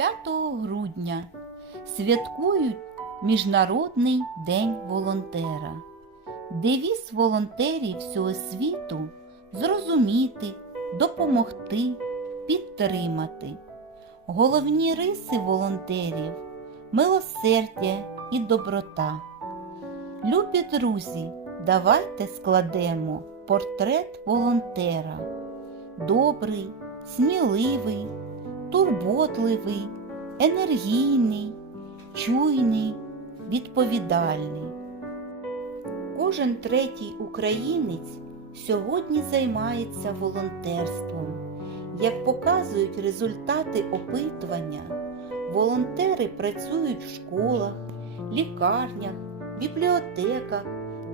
5 грудня святкують Міжнародний день волонтера. Девіз волонтерів всього світу зрозуміти, допомогти, підтримати. Головні риси волонтерів милосердя і доброта. Любі друзі, давайте складемо портрет волонтера. Добрий, сміливий, турботливий, енергійний, чуйний, відповідальний. Кожен третій українець сьогодні займається волонтерством. Як показують результати опитування, волонтери працюють в школах, лікарнях, бібліотеках,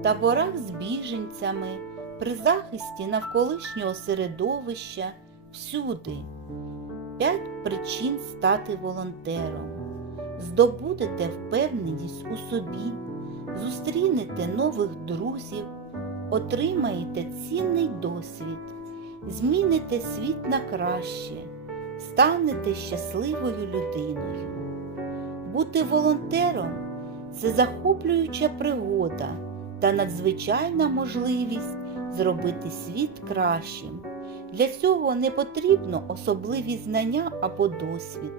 таборах з біженцями, при захисті навколишнього середовища всюди. П'ять причин стати волонтером. Здобудете впевненість у собі, зустрінете нових друзів, отримаєте цінний досвід, зміните світ на краще, станете щасливою людиною. Бути волонтером це захоплююча пригода та надзвичайна можливість зробити світ кращим. Для цього не потрібно особливі знання або досвід.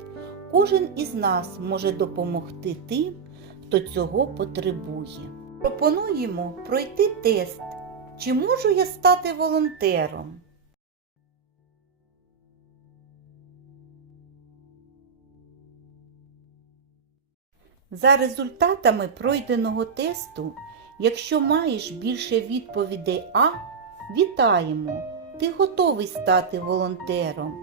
Кожен із нас може допомогти тим, хто цього потребує. Пропонуємо пройти тест, чи можу я стати волонтером. За результатами пройденого тесту, якщо маєш більше відповідей А, вітаємо! Ти готовий стати волонтером.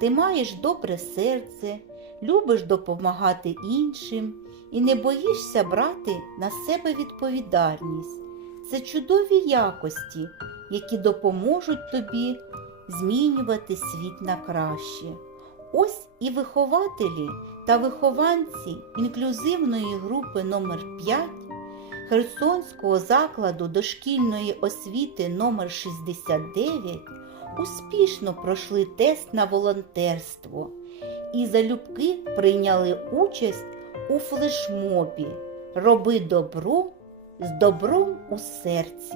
Ти маєш добре серце, любиш допомагати іншим і не боїшся брати на себе відповідальність. Це чудові якості, які допоможуть тобі змінювати світ на краще. Ось і вихователі та вихованці інклюзивної групи номер 5 Херсонського закладу дошкільної освіти номер 69 успішно пройшли тест на волонтерство і залюбки прийняли участь у флешмобі Роби добро з добром у серці.